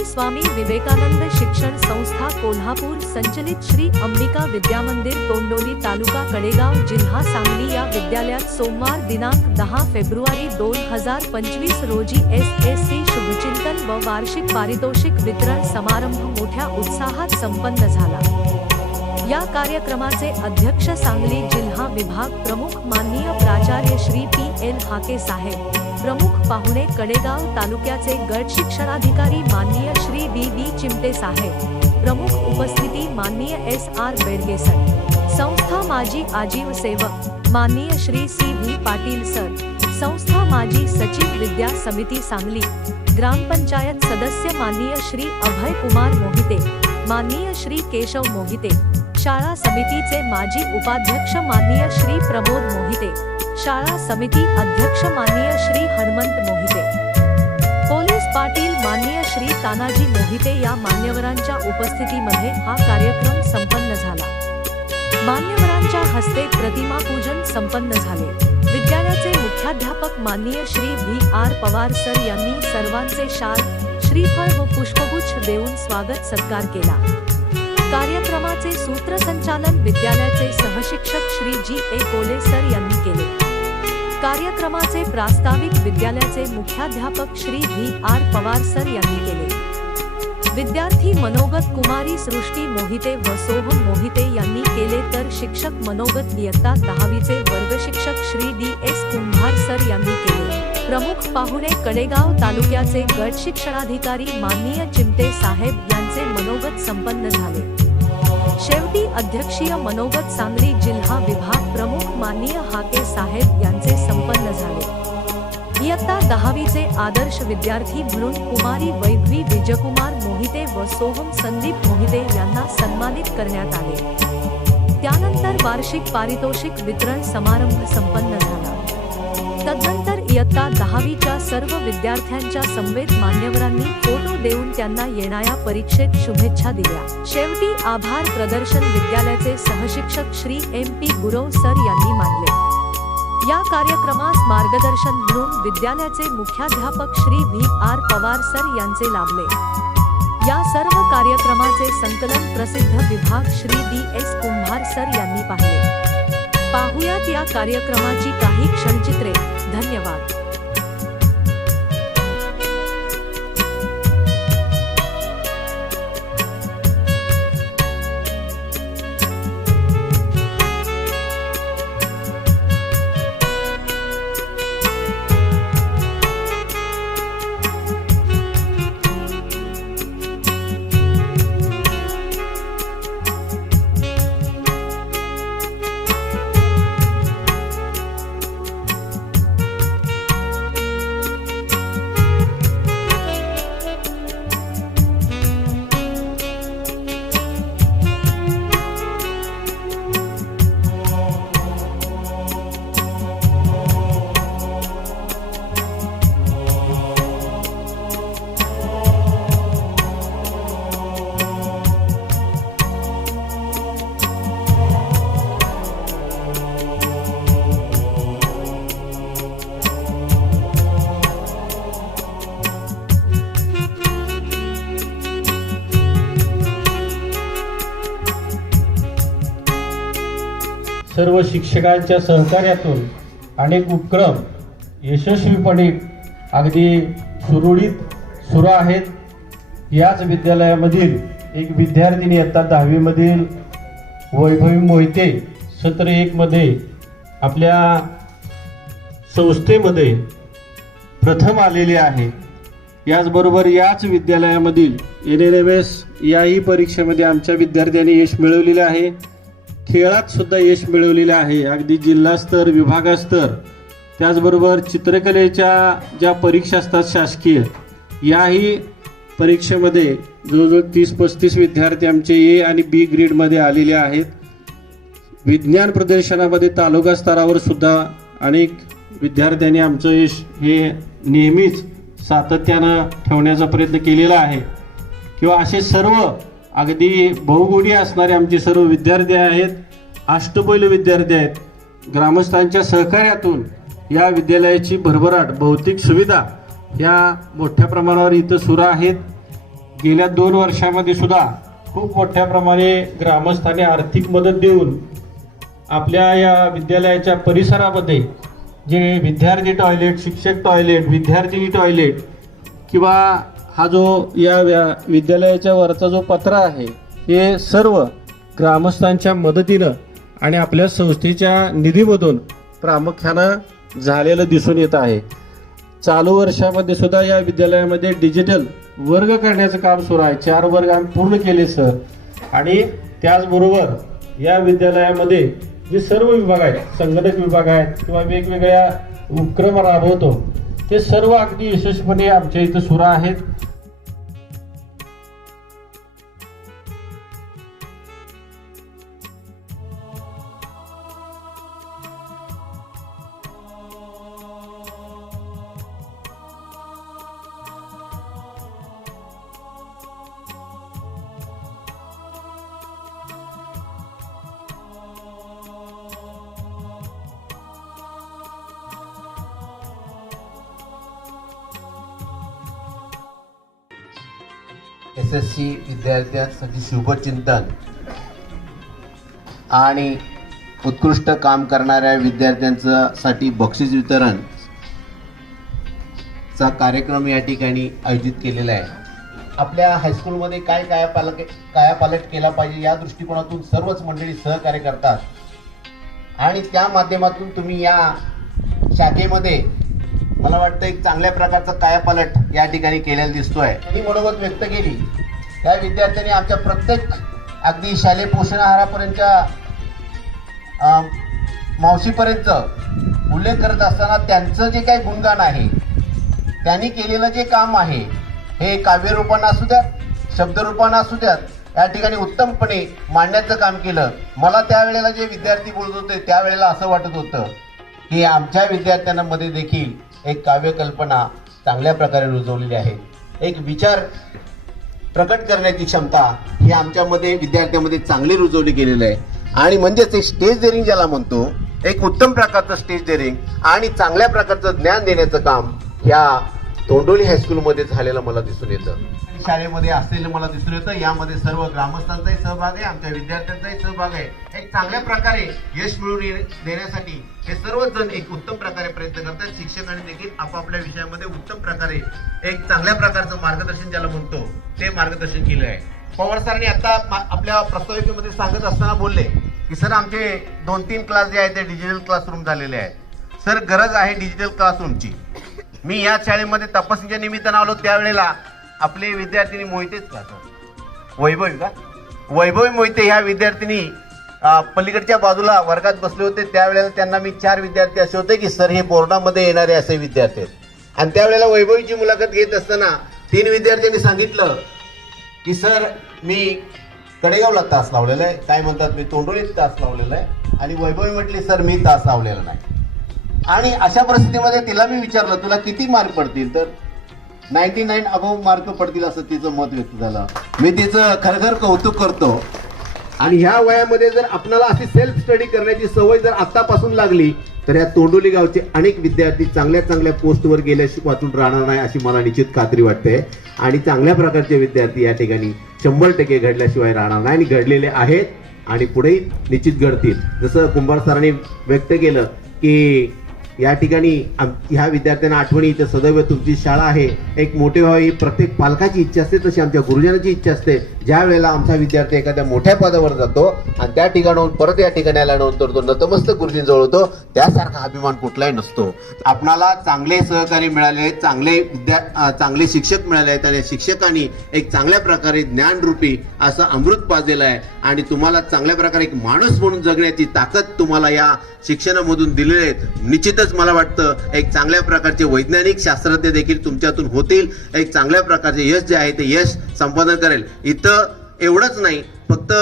श्री स्वामी विवेकानंद शिक्षण संस्था कोल्हापूर, संचलित श्री अंबिका विद्यामंदिर, तोंडोली तालुका कडेगाव, जिल्हा सांगली या विद्यालयात सोमवार दिनांक दहा फेब्रुवारी दोन हज़ार पंचवीस रोजी एस एस सी शुभचिंतन व वार्षिक पारितोषिक वितरण समारंभ मोठ्या उत्साहात संपन्न झाला. या कार्यक्रमाचे अध्यक्ष सांगली जिल्हा विभाग प्रमुख माननीय प्राचार्य श्री पी एन हाके साहेब. प्रमुख पाहुणे कडेगाव तालुक्याचे गट शिक्षणाधिकारी माननीय श्री डी डी चिमटे साहेब. प्रमुख उपस्थिती माननीय एस आर बेडगेसर. संस्था माजी आजीव सेवक माननीय Shri C V Patil sir. संस्था माजी सचिव विद्या समिती सांगली. ग्रामपंचायत सदस्य माननीय श्री अभय कुमार मोहिते माननीय श्री केशव मोहिते. शाळा समितीचे माजी उपाध्यक्ष माननीय श्री प्रमोद मोहिते शाळा समिती अध्यक्ष माननीय श्री हनुमंत मोहिते. पोलीस पाटील माननीय श्री तानाजी मोहिते या मान्यवरांच्या उपस्थितीमध्ये हा कार्यक्रम संपन्न झाला. मान्यवरांच्या हस्ते प्रतिमा पूजन संपन्न झाले. विद्यालयाचे मुख्याध्यापक माननीय Shri V. R. Pawar sir यांनी सर्वांचे शाल श्रीफळ व पुष्पगुच्छ देऊन स्वागत सत्कार केला. कार्यक्रम कार्यक्रमाचे सूत्रसंचालन विद्यालयाचे सहशिक्षक श्री जी ए कोले सर यांनी केले. कार्यक्रमाचे प्रास्ताविक विद्यालयाचे मुख्याध्यापक Shri V R Pawar sir यांनी केले. विद्यार्थी मनोगत कुमारी सृष्टी मोहिते व सोहम मोहिते यांनी केले तर शिक्षक मनोगत नियत्ता दहावीचे वर्ग शिक्षक Shri D S Kumbhar sir यांनी केले. प्रमुख पाहुणे कडेगाव तालुक्याचे गट शिक्षणाधिकारी माननीय चिमटे साहेब यांचे मनोगत संपन्न झाले. शेवटी अध्यक्षीय मनोगत सांगली जिल्हा विभाग प्रमुख माननीय हाके साहेब यांचे संपन्न झाले. इयत्ता दहावीचे आदर्श विद्यार्थी म्हणून कुमारी वैभवी विजयकुमार मोहिते व सोहम संदीप मोहिते यांना सन्मानित करण्यात आले. त्यानंतर वार्षिक पारितोषिक वितरण समारंभ संपन्न झाला. तदनंतर इयत्ता दहावीच्या सर्व विद्यार्थ्यांच्या समवेत मान्यवरांनी फोटो देऊन त्यांना येणाऱ्या परीक्षेत शुभेच्छा दिल्या. शेवटी आभार प्रदर्शन विद्यालयाचे सहशिक्षक Shri M P Gurav sir यांनी मानले. या कार्यक्रमास मार्गदर्शन म्हणून विद्यालयाचे मुख्याध्यापक Shri V R Pawar sir यांचे लाभले. या सर्व कार्यक्रमाचे संकलन प्रसिद्ध विभाग Shri D S Kumbhar sir यांनी पाहिले. पाहुयात या कार्यक्रमाची काही क्षणचित्रे. धन्यवाद. शिक्षकांच्या सहकार्यातून अनेक उपक्रम यशस्वीपणे अगदी सुरळीत सुरू आहेत. याच विद्यालयामधील एक विद्यार्थिनी इयत्ता दहावीमधील वैभवी मोहिते सत्र एकमध्ये आपल्या संस्थेमध्ये प्रथम आलेली आहे. याचबरोबर याच विद्यालयामधील एन एन एम एस याही परीक्षेमध्ये आमच्या विद्यार्थ्यांनी यश मिळवलेले आहे. खेळात सुद्धा यश मिळवलेलं आहे. अगदी जिल्हास्तर विभागस्तर त्याचबरोबर चित्रकलेच्या ज्या परीक्षा असतात शासकीय याही परीक्षेमध्ये जवळजवळ तीस पस्तीस विद्यार्थी आमचे ए आणि बी ग्रेडमध्ये आलेले आहेत. विज्ञान प्रदर्शनामध्ये तालुका स्तरावर सुद्धा अनेक विद्यार्थ्यांनी आमचं यश हे नेहमीच सातत्यानं ठेवण्याचा प्रयत्न केलेला आहे. किंवा असे सर्व अगदी बहुगुणी असणारे आमचे सर्व विद्यार्थी आहेत. अष्टपैलू विद्यार्थी आहेत. ग्रामस्थांच्या सहकार्यातून या विद्यालयाची भरभराट भौतिक सुविधा या मोठ्या प्रमाणावर इथं सुरू आहेत. गेल्या दोन वर्षामध्ये सुद्धा खूप मोठ्या प्रमाणे ग्रामस्थांनी आर्थिक मदत देऊन आपल्या या विद्यालयाच्या परिसरामध्ये जे विद्यार्थी टॉयलेट शिक्षक टॉयलेट विद्यार्थिनी टॉयलेट किंवा हा जो या व्या- विद्यालयाच्या वरचा जो पत्रा आहे हे सर्व ग्रामस्थांच्या मदतीनं आणि आपल्या संस्थेच्या निधीमधून प्रामुख्यानं झालेलं दिसून येत आहे. चालू वर्षामध्ये सुद्धा या विद्यालयामध्ये डिजिटल वर्ग करण्याचं काम सुरू आहे. चार वर्ग आम्ही पूर्ण केले सर. आणि त्याचबरोबर या विद्यालयामध्ये जे सर्व विभाग आहेत संगणक विभाग आहेत किंवा वेगवेगळ्या उपक्रम राबवतो ते सर्व अगदी यशस्वीपणे आमच्या इथं सुरू आहेत. शुभचिंतन. आणि उत्कृष्ट काम करणाऱ्या विद्यार्थ्यांचं साठी बक्षीस वितरण चा कार्यक्रम या ठिकाणी आयोजित केलेला आहे. आपल्या हायस्कूलमध्ये काय कायापालक कायापालट केला पाहिजे या दृष्टिकोनातून सर्वच मंडळी सहकार्य करतात. आणि त्या माध्यमातून तुम्ही या शाखेमध्ये मला वाटतं एक चांगल्या प्रकारचा कायापालट या ठिकाणी केलेला दिसतोय. ही मनोगत व्यक्त केली. त्या विद्यार्थ्यांनी आमच्या प्रत्येक अगदी शालेय पोषण आहारापर्यंतच्या मावशीपर्यंत उल्लेख करत असताना त्यांचं जे काही गुणगान आहे त्यांनी केलेलं जे काम आहे हे काव्यरूपानं असू द्यात शब्दरूपानं असू द्यात या ठिकाणी उत्तमपणे मांडण्याचं काम केलं. मला त्यावेळेला जे विद्यार्थी बोलत होते त्यावेळेला असं वाटत होतं की आमच्या विद्यार्थ्यांमध्ये देखील एक काव्यकल्पना चांगल्या प्रकारे रुजवलेली आहे. एक विचार प्रकट करण्याची क्षमता ही आमच्यामध्ये विद्यार्थ्यांमध्ये चांगली रुजवली गेलेली आहे. आणि म्हणजेच एक स्टेज डेअरिंग ज्याला म्हणतो एक उत्तम प्रकारचं स्टेज डेअरिंग आणि चांगल्या प्रकारचं ज्ञान देण्याचं काम ह्या तोंडोली हायस्कूलमध्ये झालेलं मला दिसून येतं. शाळेमध्ये असलेलं मला दिसून येतं. यामध्ये सर्व ग्रामस्थांचाही सहभाग आहे आमच्या विद्यार्थ्यांचाही सहभाग आहे. एक चांगल्या प्रकारे यश मिळवून देण्यासाठी हे सर्वच जण एक उत्तम प्रकारे प्रयत्न करतात. शिक्षकांनी देखील आपापल्या विषयामध्ये उत्तम प्रकारे एक चांगल्या प्रकारचं मार्गदर्शन ज्याला म्हणतो ते मार्गदर्शन केलं आहे. पवार सरांनी आता आपल्या प्रस्ताविकेमध्ये सांगत असताना बोलले की सर आमचे दोन तीन क्लास जे आहेत ते डिजिटल क्लासरूम झालेले आहेत. सर गरज आहे डिजिटल क्लासरूमची. मी या शाळेमध्ये तपासणीच्या निमित्तानं आलो त्यावेळेला आपले विद्यार्थिनी मोहितेच राहतात. वैभवी का? वैभवी मोहिते ह्या विद्यार्थिनी पलीकडच्या बाजूला वर्गात बसले होते. त्यावेळेला त्यांना मी चार विद्यार्थी असे होते की सर हे बोर्डामध्ये येणारे असे विद्यार्थी आहेत. आणि त्यावेळेला वैभवीची मुलाखत घेत असताना तीन विद्यार्थ्यांनी सांगितलं की सर मी कडेगावला तास लावलेला आहे. काय म्हणतात मी तोंडोलीत तास लावलेला आहे. आणि वैभवी म्हटली सर मी तास लावलेला नाही. आणि अशा परिस्थितीमध्ये तिला मी विचारलं तुला किती मार्क पडतील? तर नाईन्टी नाईन अभाव मार्क पडतील असं तिचं मत व्यक्त झालं. मी तिचं खरखर कौतुक करतो. आणि ह्या वयामध्ये जर आपणाला अशी सेल्फ स्टडी करण्याची सवय जर आतापासून लागली तर या तोंडोली गावचे अनेक विद्यार्थी चांगल्या चांगल्या पोस्टवर गेल्याशी वाचून राहणार नाही अशी मला निश्चित खात्री वाटते. आणि चांगल्या प्रकारचे विद्यार्थी या ठिकाणी शंभर टक्के घडल्याशिवाय राहणार नाही आणि घडलेले आहेत आणि पुढेही निश्चित घडतील. जसं कुंभार सरांनी व्यक्त केलं की या ठिकाणी ह्या विद्यार्थ्यांना आठवणी इथं सदैव तुमची शाळा आहे. एक मोठे व्हावे ही प्रत्येक पालकाची इच्छा असते तशी आमच्या गुरुजनाची इच्छा असते. ज्या वेळेला आमचा विद्यार्थी एखाद्या मोठ्या पदावर जातो आणि त्या ठिकाणाहून परत या ठिकाणी आल्यानंतर तो नतमस्तक गुरुजींजवळ होतो त्यासारखा अभिमान कुठलाही नसतो. आपणाला चांगले सहकारी मिळाले आहेत चांगले विद्या चांगले शिक्षक मिळाले आहेत आणि शिक्षकांनी एक चांगल्या प्रकारे ज्ञानरूपी असं अमृत पाजलेलं आहे. आणि तुम्हाला चांगल्या प्रकारे एक माणूस म्हणून जगण्याची ताकद तुम्हाला या शिक्षणामधून दिलेली आहेत निश्चितच मला वाटतं एक चांगल्या प्रकारचे वैज्ञानिक शास्त्रज्ञ देखील तुमच्यातून होतील. एक चांगल्या प्रकारचे यश जे आहे ते यश संपादन करेल. इथं एवढंच नाही फक्त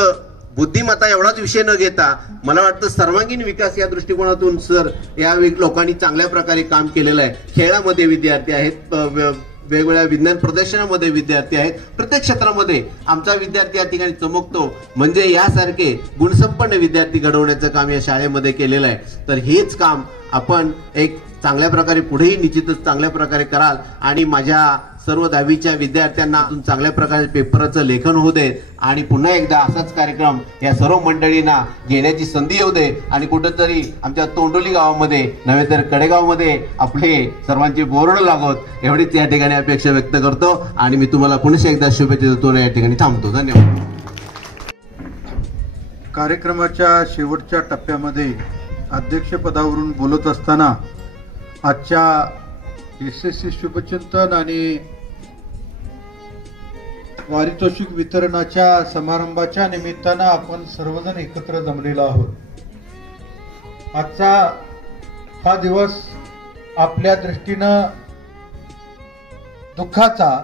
बुद्धिमत्ता एवढाच विषय न घेता मला वाटतं सर्वांगीण विकास या दृष्टिकोनातून सर या लोकांनी चांगल्या प्रकारे काम केलेलं आहे. खेळामध्ये विद्यार्थी आहेत वेगवेगळ्या विज्ञान प्रदर्शनामध्ये विद्यार्थी आहेत. प्रत्येक क्षेत्रामध्ये आमचा विद्यार्थी या ठिकाणी चमकतो. म्हणजे यासारखे गुणसंपन्न विद्यार्थी घडवण्याचं काम या शाळेमध्ये केलेलं आहे. तर हेच काम आपण एक चांगल्या प्रकारे पुढेही निश्चितच चांगल्या प्रकारे कराल. आणि माझ्या सर्व दहावीच्या विद्यार्थ्यांना अजून चांगल्या प्रकारे पेपरचं लेखन होऊ दे आणि पुन्हा एकदा असाच कार्यक्रम या सर्व मंडळींना घेण्याची संधी येऊ दे आणि कुठंतरी आमच्या तोंडोली गावामध्ये नव्हे तर कडेगावमध्ये आपले सर्वांचे बोर्ड लागोत एवढीच या ठिकाणी अपेक्षा व्यक्त करतो आणि मी तुम्हाला पुन्हा एकदा शुभेच्छा देतो या ठिकाणी थांबतो. धन्यवाद. कार्यक्रमाच्या शेवटच्या टप्प्यामध्ये अध्यक्षपदावरून बोलत असताना आजच्या एस एस सी शुभचिंतन आणि पारितोषिक वितरणाच्या समारंभाच्या निमित्तानं आपण सर्वजण एकत्र जमलेलो आहोत. आजचा हा दिवस आपल्या दृष्टीनं दुःखाचा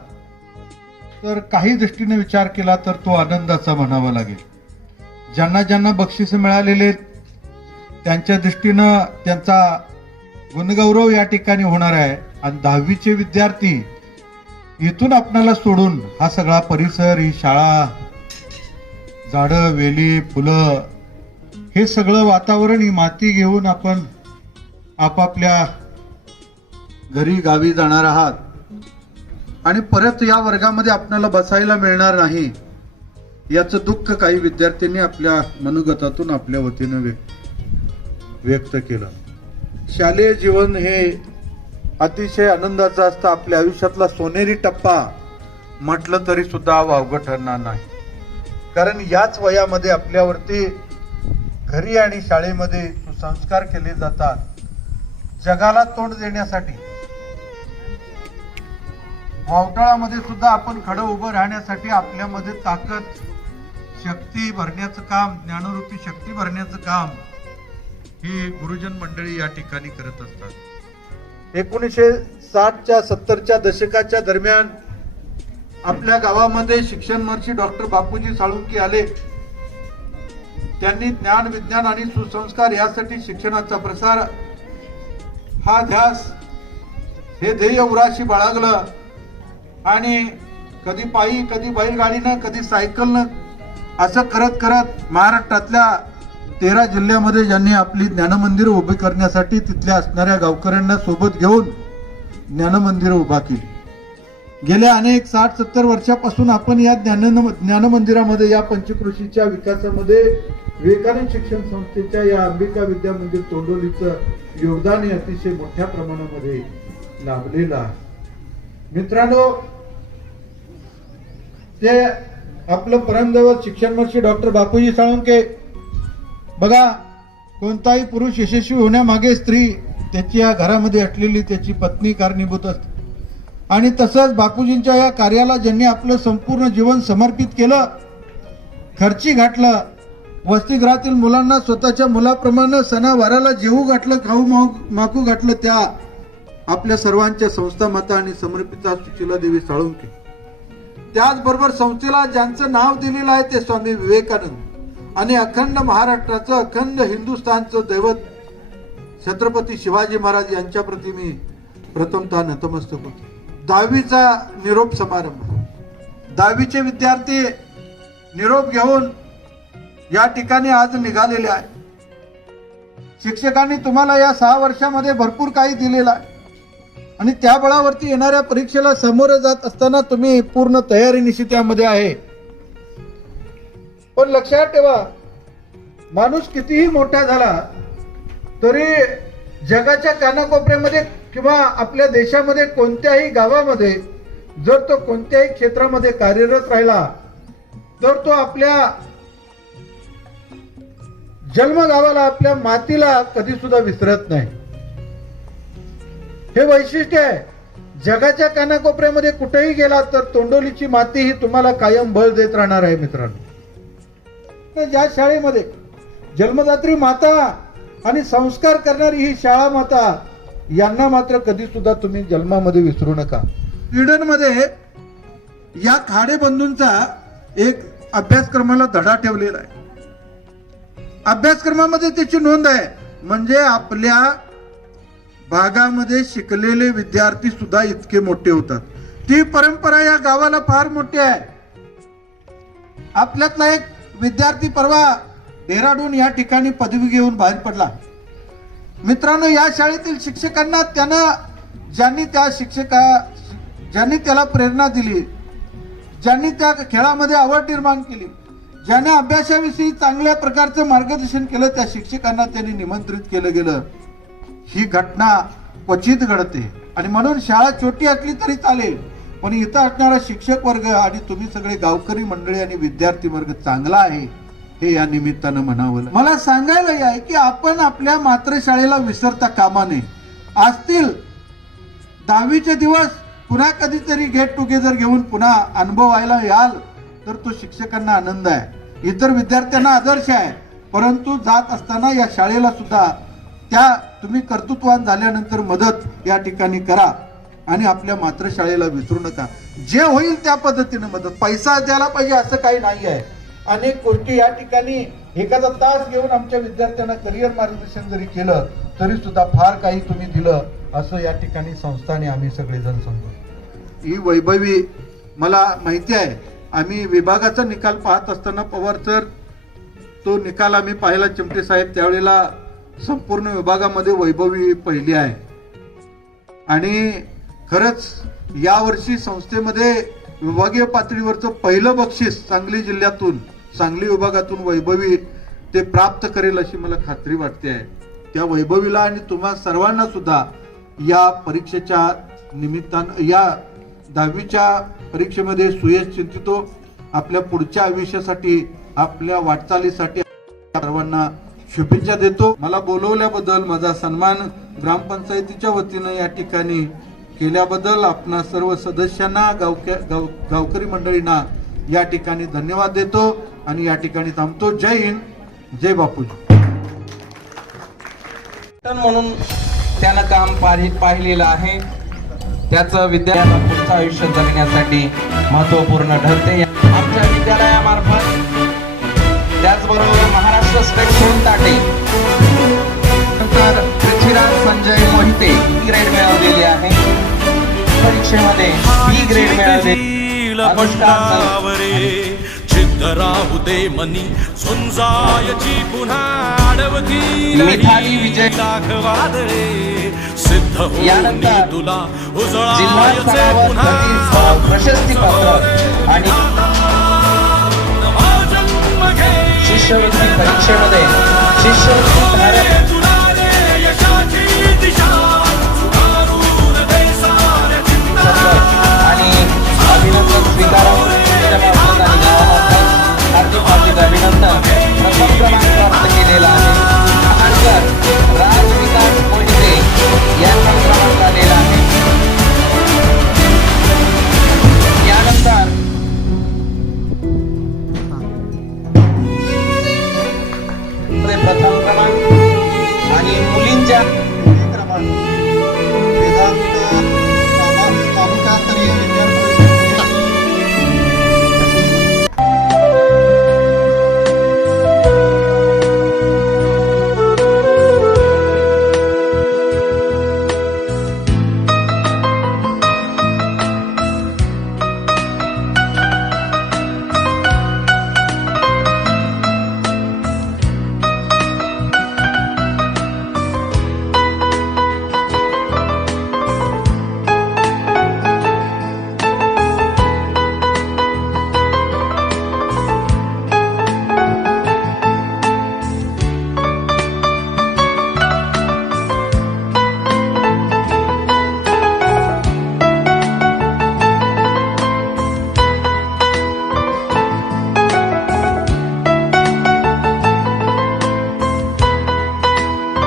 तर काही दृष्टीने विचार केला तर तो आनंदाचा म्हणावा लागेल. ज्यांना ज्यांना बक्षीस मिळालेले त्यांच्या दृष्टीनं त्यांचा गुणगौरव या ठिकाणी होणार आहे. आणि दहावीचे विद्यार्थी इथून आपणाला सोडून हा सगळा परिसर ही शाळा झाडं वेली फुलं हे सगळं वातावरण ही माती घेऊन आपण आपापल्या घरी गावी जाणार आहात. आणि परत या वर्गामध्ये आपल्याला बसायला मिळणार नाही याचं दुःख काही विद्यार्थ्यांनी आपल्या मनोगतातून आपल्या वतीनं व्यक्त व्यक्त केलं. शालेय जीवन हे अतिशय आनंदाचं असतं आपल्या आयुष्यातला सोनेरी टप्पा. म्हटलं तरी सुद्धा वावगं ठरणार नाही. कारण याच वयामध्ये आपल्यावरती घरी आणि शाळेमध्ये संस्कार केले जातात. जगाला तोंड देण्यासाठी. वावटाळामध्ये सुद्धा आपण खडं उभं राहण्यासाठी आपल्यामध्ये ताकद शक्ती भरण्याचं काम ज्ञानरूपी शक्ती भरण्याचं काम ही गुरुजन मंडळी या ठिकाणी करत असतात. एकोणीसशे साठच्या सत्तरच्या दशकाच्या दरम्यान आपल्या गावामध्ये शिक्षण मंत्री डॉक्टर बापूजी साळुंकी आले. त्यांनी ज्ञान विज्ञान आणि सुसंस्कार यासाठी शिक्षणाचा प्रसार हा ध्यास हे ध्येय उराशी बाळगलं. आणि कधी पायी कधी बैलगाडीनं कधी सायकलनं असं करत करत महाराष्ट्रातल्या तेरा जिल्ह्यामध्ये ज्यांनी आपली ज्ञानमंदिरं उभी करण्यासाठी तिथल्या असणाऱ्या गावकऱ्यांना सोबत घेऊन ज्ञानमंदिरं उभा केली. गेल्या अनेक साठ सत्तर वर्षापासून आपण या ज्ञान ज्ञानमंदिरामध्ये या पंचकृषीच्या विकासामध्ये विवेकानंद शिक्षण संस्थेच्या या अंबिका विद्या मंदिर तोंडोलीचं योगदान हे अतिशय मोठ्या प्रमाणामध्ये लाभलेलं आहे. मित्रांनो ते आपलं परमदैवत शिक्षण मंत्री डॉक्टर बापूजी साळुंके बघा कोणताही पुरुष यशस्वी होण्यामागे स्त्री त्याची या घरामध्ये असलेली त्याची पत्नी कारणीभूत असते. आणि तसंच बापूजींच्या या कार्याला ज्यांनी आपलं संपूर्ण जीवन समर्पित केलं खर्ची घाटलं वसतिगृहातील मुलांना स्वतःच्या मुलाप्रमाणे सणावाराला जेवू घातलं खाऊ माकू घातलं त्या आपल्या सर्वांच्या संस्था माता आणि समर्पिता सुशीला देवी साळुंके. त्याचबरोबर संस्थेला ज्यांचं नाव दिलेलं आहे ते स्वामी विवेकानंद. आणि अखंड महाराष्ट्राचं अखंड हिंदुस्थानचं दैवत छत्रपती शिवाजी महाराज यांच्याप्रती मी प्रथमतः नतमस्तक होतो. दहावीचा निरोप समारंभ. दहावीचे विद्यार्थी निरोप घेऊन या ठिकाणी आज निघालेले आहे शिक्षकांनी तुम्हाला या सहा वर्षामध्ये भरपूर काही दिलेलं आहे. आणि त्या बळावरती येणाऱ्या परीक्षेला सामोरं जात असताना तुम्ही पूर्ण तयारीनिशी त्यामध्ये आहे. पण लक्षात ठेवा माणूस कितीही मोठा झाला तरी जगाच्या कानाकोपऱ्यामध्ये किंवा आपल्या देशामध्ये कोणत्याही गावामध्ये जर तो कोणत्याही क्षेत्रामध्ये कार्यरत राहिला तर तो आपल्या जन्मगावाला आपल्या मातीला कधी सुद्धा विसरत नाही. हे वैशिष्ट्य आहे. जगाच्या कानाकोपऱ्यामध्ये कुठेही गेला तर तोंडोलीची माती ही तुम्हाला कायम बळ देत राहणार आहे मित्रांनो. तर ज्या शाळेमध्ये जन्मदात्री माता आणि संस्कार करणारी ही शाळा माता यांना मात्र कधी सुद्धा तुम्ही जन्मामध्ये विसरू नका. स्वीडन या खाडे बंधूंचा एक अभ्यासक्रमाला धडा ठेवलेला आहे. अभ्यासक्रमामध्ये त्याची नोंद आहे. म्हणजे आपल्या भागामध्ये शिकलेले विद्यार्थी सुद्धा इतके मोठे होतात. ती परंपरा या गावाला फार मोठी आहे. आपल्यातला एक विद्यार्थी परवा डेहराडून या ठिकाणी पदवी घेऊन बाहेर पडला. मित्रांनो या शाळेतील शिक्षकांना त्यानं ज्यांनी त्या शिक्षका ज्यांनी त्याला प्रेरणा दिली ज्यांनी त्या खेळामध्ये आवड निर्माण केली ज्याने अभ्यासाविषयी चांगल्या प्रकारचं मार्गदर्शन केलं त्या शिक्षकांना त्यांनी निमंत्रित केलं गेलं. ही घटना क्वचित घडते. आणि म्हणून शाळा छोटी असली तरी चालेल. पण इथं असणारा शिक्षक वर्ग आणि तुम्ही सगळे गावकरी मंडळी आणि विद्यार्थी वर्ग चांगला आहे हे या निमित्तानं म्हणावं. मला सांगायला आहे की आपण आपल्या मात्रशाळेला विसरता कामा नये. असतील दहावीचे दिवस पुन्हा कधीतरी गेट टुगेदर घेऊन पुन्हा अनुभव व्हायला याल तर तो शिक्षकांना आनंद आहे. इतर विद्यार्थ्यांना आदर्श आहे परंतु जात असताना या शाळेला सुद्धा त्या तुम्ही कर्तृत्वान झाल्यानंतर मदत या ठिकाणी करा. आणि आपल्या मात्रशाळेला विसरू नका. जे होईल त्या पद्धतीने मदत. पैसा द्यायला पाहिजे असं काही नाही आहे. अनेक गोष्टी या ठिकाणी एखादा तास घेऊन आमच्या विद्यार्थ्यांना करिअर मार्गदर्शन जरी केलं तरी सुद्धा फार काही तुम्ही दिलं असं या ठिकाणी संस्थाने आम्ही सगळेजण समजू ही वैभवी मला माहिती आहे आम्ही विभागाचा निकाल पाहत असताना पवार सर तो निकाल आम्ही पाहिला चिमटे साहेब त्यावेळेला संपूर्ण विभागामध्ये वैभवी पहिली आहे. आणि खरंच यावर्षी संस्थेमध्ये विभागीय पातळीवरचं पहिलं बक्षीस सांगली जिल्ह्यातून सांगली विभागातून वैभवी ते प्राप्त करेल अशी मला खात्री वाटते आहे. त्या वैभवीला आणि तुम्हा सर्वांना सुद्धा या परीक्षेच्या निमित्तानं या दहावीच्या परीक्षेमध्ये सुयश चिंतितो. आपल्या पुढच्या आयुष्यासाठी आपल्या वाटचालीसाठी सर्वांना शुभेच्छा देतो. मला बोलवल्याबद्दल माझा सन्मान ग्रामपंचायतीच्या वतीनं या ठिकाणी केल्याबद्दल आपणा सर्व सदस्यांना गावक्या गाव गावकरी मंडळींना या ठिकाणी धन्यवाद देतो आणि या ठिकाणी थांबतो. जय हिंद जय बापूजी. म्हणून त्यानं काम पाहिलेलं आहे. त्याचं विद्यालयाला पुढचं आयुष्य जगण्यासाठी महत्त्वपूर्ण ठरते. या- आमच्या विद्यालयामार्फत त्याचबरोबर महाराष्ट्र स्टेट सोन ताटे संजय मोहिते बी ग्रेड मिळवलेली आहे. परीक्षेमध्ये बी ग्रेड चित्त राहू दे मनी. झुंजायची पुन्हा अडवती मिथाली विजय. दाखवादळे सिद्ध होऊन तुला उजळायचे पुन्हा प्रति- प्रशस्तीपत्र आणि शिष्यवृत्ती परीक्षेमध्ये शिष्यवृत्ती धारक हार्दिक हार्दिक अभिनंदन प्रथम क्रमांक प्राप्त केलेला आहे